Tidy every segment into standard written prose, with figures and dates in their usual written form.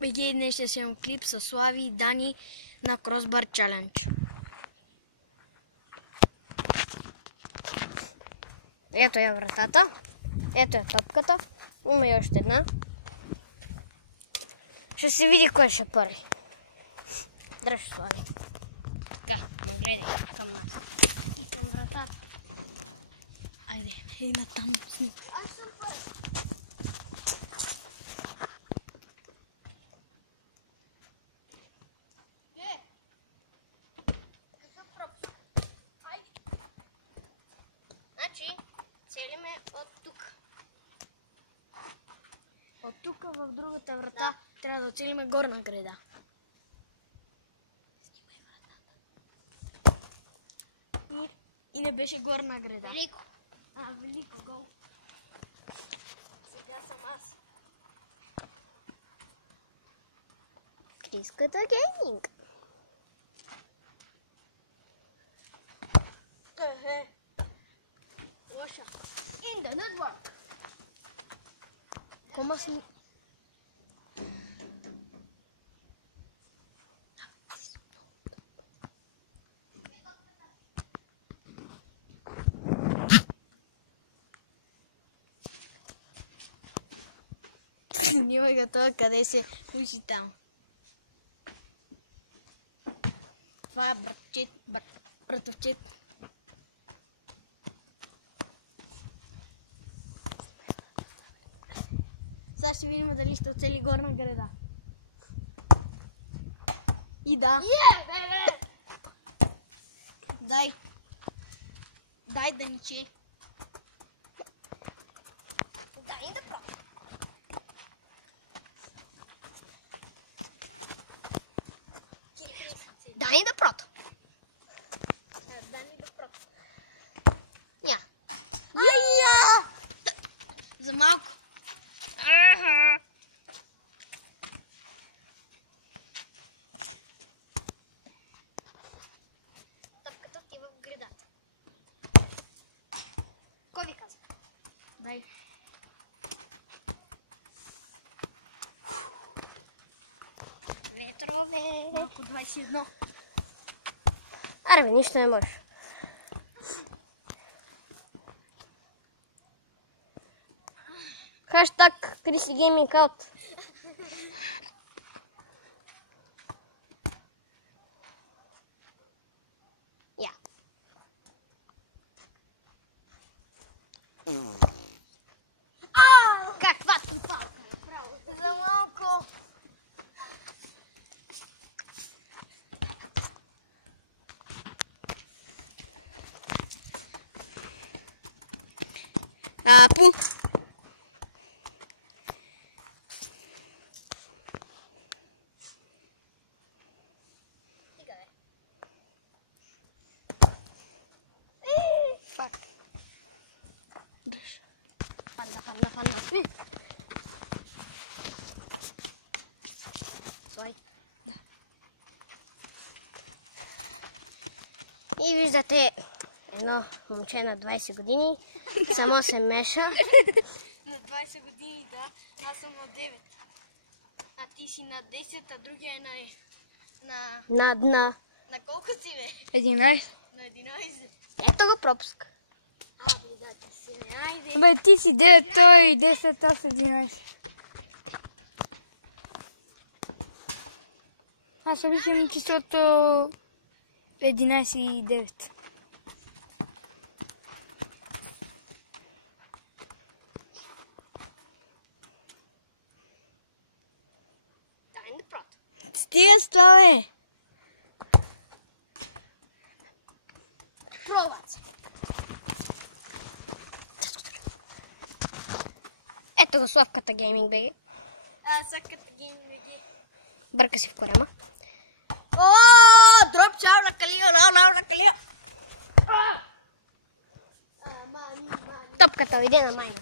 BG, днес ще снимам клип с Слави и Дани на Crossbar Challenge. Ето е вратата. Ето е топката. Има и още една. Ще се види кой ще първи. Дръж, Слави. Така, гледай към нас. И към вратата. Айде, ей натам. Аз съм първи. Целиме от тук. От тук в другата врата трябва да оцелиме горна града. Снимай вратата. И не беше горна града. Велико. Велико, гол. Сега съм аз. Криската гейминг. Лоша. In the network. Como assim? Снимай го това, къде се вижи там. Това е братовчет. Сега ще видим дали ще оцели горна града. И да. Дай да ниче. Дай да пробвам. Дай да пробвам. Ня. За малко. Тъпката отива в гредата. Кой ви каза? Дай. Ветрове. Малко 21. Аре бе, нищо не можеш. Хаштаг Криси Гейминг Аут. Я. Каква ти палка направо? За малко. Пу. Панда. И виждате едно момче на 20 години, само се меша. На 20 години, да. Аз съм на 9. А ти си на 10, а другия е на колко си, бе? 11. На 11. Ето го пропуск. Да, ти си не, айде. Бе, ти си 9, той 10, аз 11. Аз обичам числото 11 и 9. Дай да прото. Стига стане! Пробват се. Ето го Славката Гейминг БГ. Славката Гейминг БГ. Бърка си в корема. Дроп чао на калия, на калия. Топката иде на майна.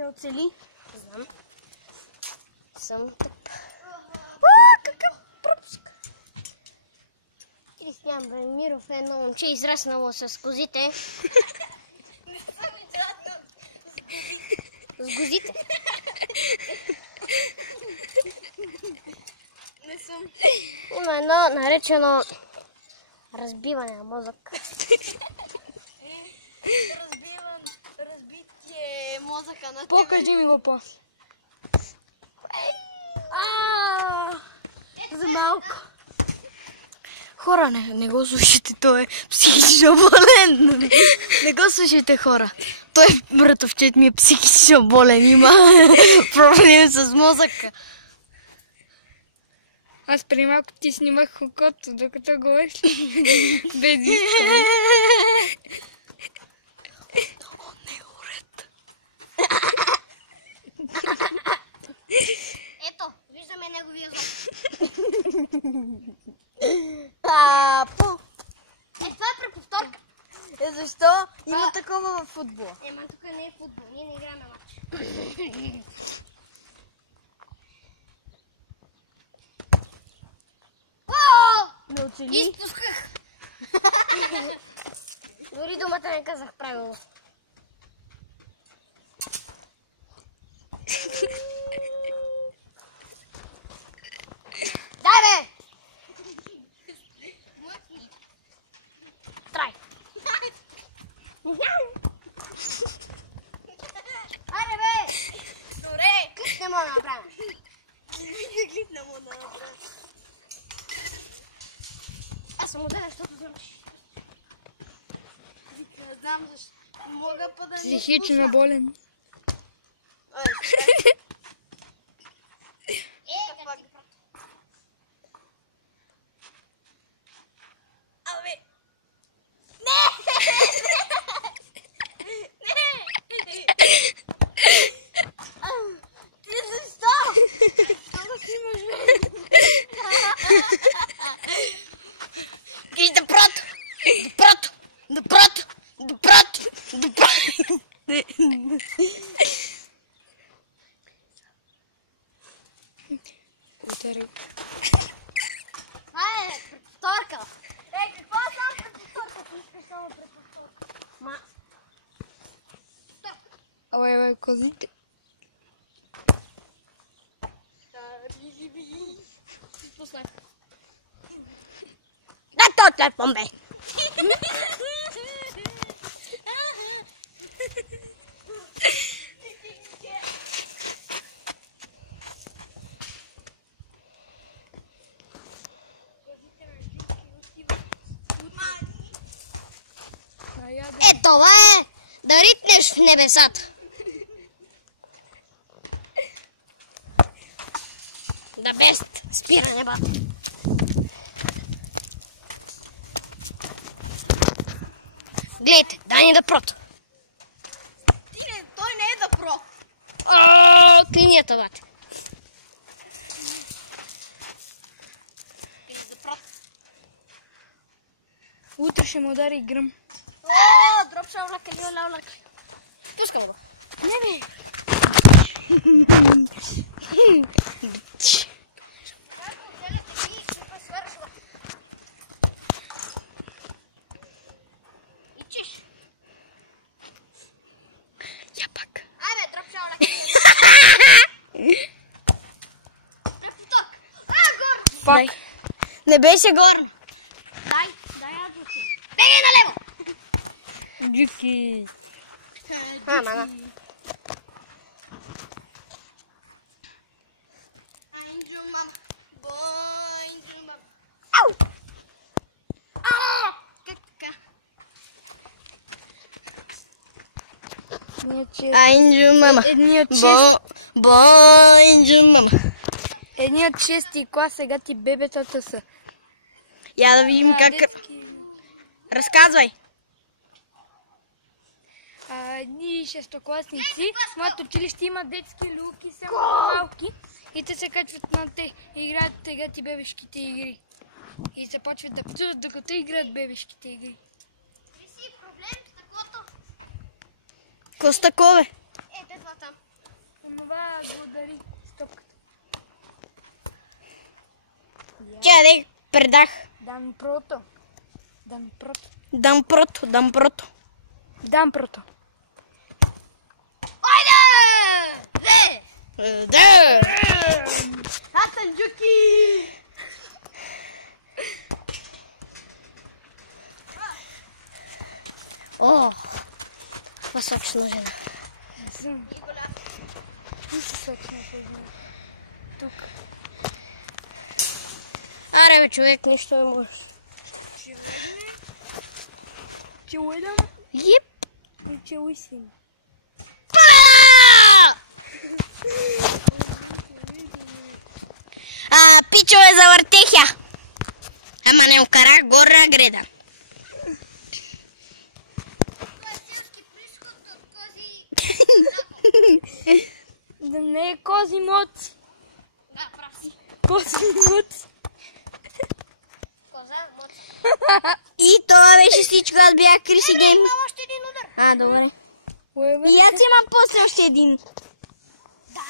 Не оцели. Знам. Съм тъп. Какъв пропуск! Кристиян Бремиров е едно момче, израснало с козите. С гозите. Не съм. Има едно наречено разбиване на мозък. Разбитие мозъка на тебе. Покажи ми го после. За малко. Хора, не го слушайте, той е психично болен. Не го слушайте, хора. Той, братовчет ми е психично болен, има проблем с мозъка. Аз преди малко ти снимах окото, докато говориш. Без искане. Он не е уред. Ето, виждаме неговия зоб. Това е преповторка. Защо? Има такова в футбола. Ема тук не е футбол, ние не играме матч. Не оцели. Изпусках. Дори думата не казах правилно. Дай бе! Трай. Айде бе! Добре. Клип не мога да направя. Клип не мога да направя. Аз съм отделен, защото знам, че... Не знам защо. Мога па да не Психично болен. Абе. Това е преповторка. Какво е само преповторка? Ти искаш само преповторка. Ма... Абе, козите. Пуснах. Дай този телефон, бе! Е, това е да ритнеш в небесата. Да бест спира небата. Гледайте, Дани да прото. Той не е да про. Клинията, бате. Или да про. Утре ще му удари гръм. Дропшал лака, лио лао лака. Пускам го. Не, бе. Я пак. Айде, дропшал лака. Пак. Не беше горно. Дай аз го си. Бегай налево! Джуки. Мана. Ау! Как така? Айнджу мама. Айнджу мама. Едни от 6-ти клас, сега ти бебетата са. Я да видим как... Разказвай. Едни шестокласници в моето училище има детски люлки, само малки. И те се качват на те и играят тега ти бебешките игри. И започват да пътуват, докато играят бебешките игри. Ти си проблем с таклото. Какво с такове? Те това там. Чакай, дай предах. Дам прото. Дам прото. Дам прото, дам прото. Дам прото. Айде! Да! Хатан Джуки! О, каква сочна жена. Зъм. Ти си сочна жена. Тук. Аре бе, човек, нищо не можеш. Че уедам Ип! и че уисим. Пичове, завъртех я. Ама не окарах горна греда. Да не е кози моци. Да, прав си. Кози моци. Коза, моца. И това беше всичко, аз бях Криси Гейм. Имам още един удар. Добре. Уебе, И аз имам после още един. Да,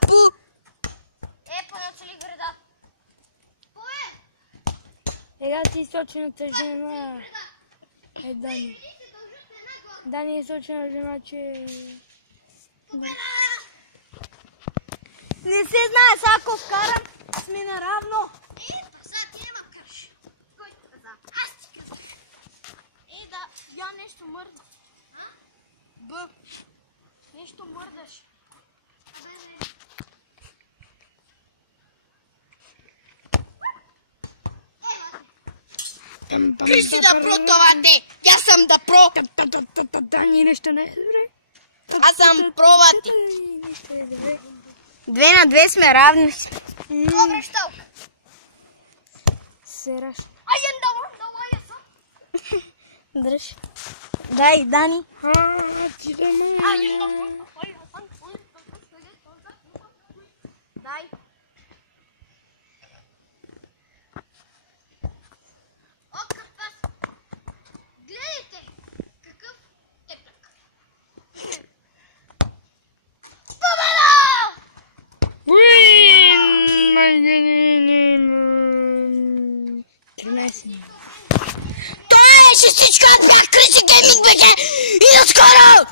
про. Пу. Поначали града. Пое! Ега ти сочената жена. Дани. Дани е сочена жена, че... Не се знае, сега ако вкарам, сме наравно. Сега ти нема кърш. Кой ти каза? Аз ти каза. Да, я нещо мърда. Б. Нещо мърдаш. Криси да про това те. Аз съм да про. Дани нещо не е добре. Аз съм пробати. Нещо е добре. 2 на 2 сме равни. Добре, щалка. Сераш. Айен да съм. Дръж. Дай, Дани. Ти да ме. Дай. О, какъв. Гледайте. Какъв теплък. Победа! Уин! 13. Това беше всичко, аз бях Криси Гейминг, бе. И до скоро!